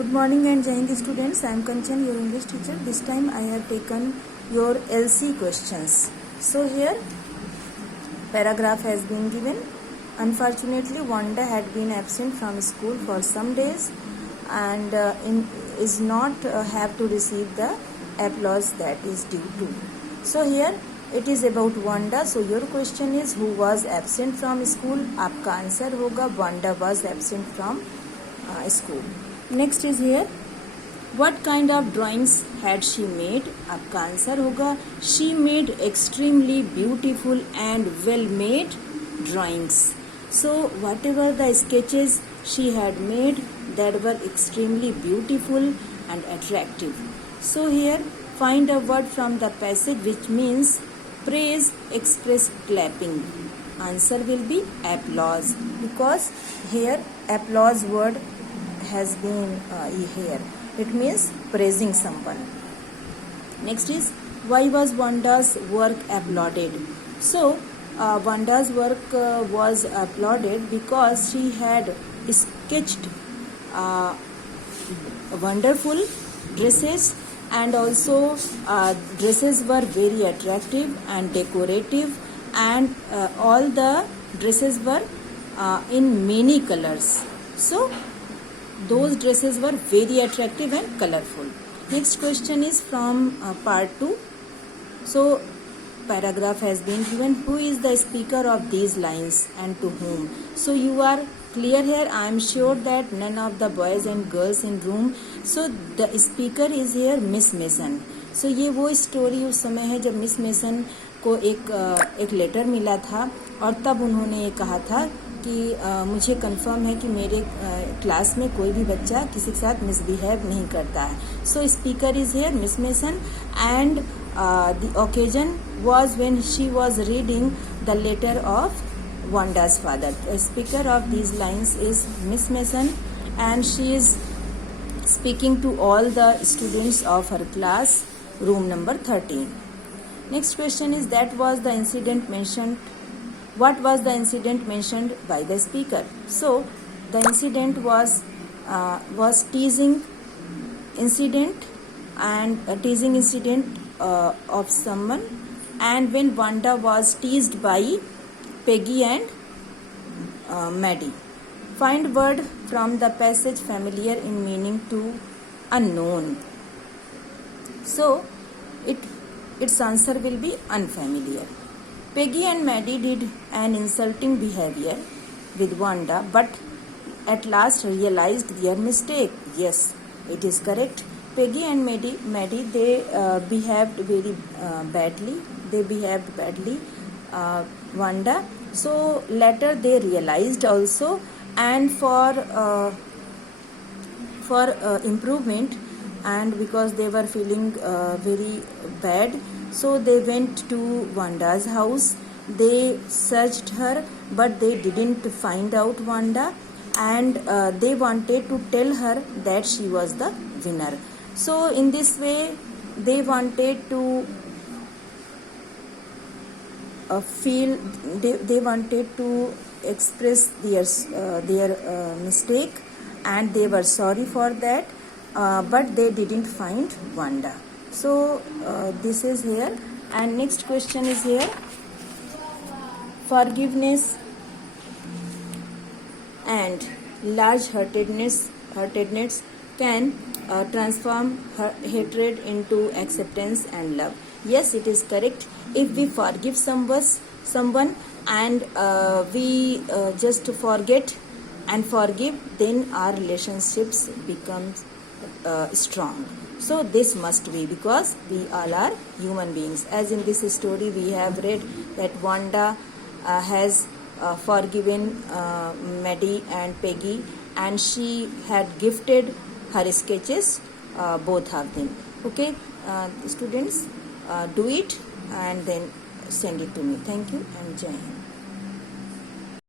Good morning and Jai Hind students. I am Kanchan, your English teacher. This time I have taken your LC questions. So here paragraph has been given. Unfortunately, Wanda had been absent from school for some days and is not have to receive the applause that is due to. So here it is about Wanda. So your question is who was absent from school? आपका answer होगा Wanda was absent from school. Next is here what kind of drawings had she made? आपका answer होगा she made extremely beautiful and well made drawings. So whatever the sketches she had made that were extremely beautiful and attractive. So here find a word from the passage which means praise express clapping. Answer will be applause because here applause word has been here. It means praising someone. Next is why was Wanda's work applauded? So Wanda's work was applauded because she had sketched wonderful dresses and also dresses were very attractive and decorative and all the dresses were in many colors. So those dresses were very attractive and colorful. Next question is from part 2. So paragraph has been given. Who is the speaker of these lines and to whom? So you are clear here. I am sure that none of the boys and girls in room. So the speaker is here Miss Mason. So ये वो story उस समय है जब miss mason को एक letter मिला था और तब उन्होंने ये कहा था कि मुझे कंफर्म है कि मेरे क्लास में कोई भी बच्चा किसी के साथ मिसबिहेव नहीं करता है. So speaker is here Miss Mason and the occasion was when she was reading the letter of Wanda's father. The speaker of these lines is Miss Mason and she is speaking to all the students of her class, room number 13. Next question is that was the incident mentioned. What was the incident mentioned by the speaker? So the incident was teasing incident and a teasing incident of someone, and when Wanda was teased by Peggy and Maddie. Find word from the passage familiar in meaning to unknown. So its answer will be unfamiliar. Peggy and Maddie did an insulting behavior with Wanda, but at last realized their mistake. Yes, it is correct. Peggy and Maddie they behaved very badly. They behaved badly. Wanda. So later they realized also, and for improvement, and because they were feeling very bad, so they went to Wanda's house. They searched her, but they didn't find out Wanda, and they wanted to tell her that she was the winner. So in this way, they wanted to they wanted to express their mistake, and they were sorry for that, but they didn't find Wanda. So this is here, and next question is here. Forgiveness and large-heartedness can transform hatred into acceptance and love. Yes, it is correct. If we forgive someone and we just forget and forgive, then our relationships becomes strong. So this must be because we all are human beings. As in this story we have read that Wanda has forgiven Maddie and Peggy, and she had gifted her sketches, both of them. Okay, students, do it and then send it to me. Thank you and Jai Hind.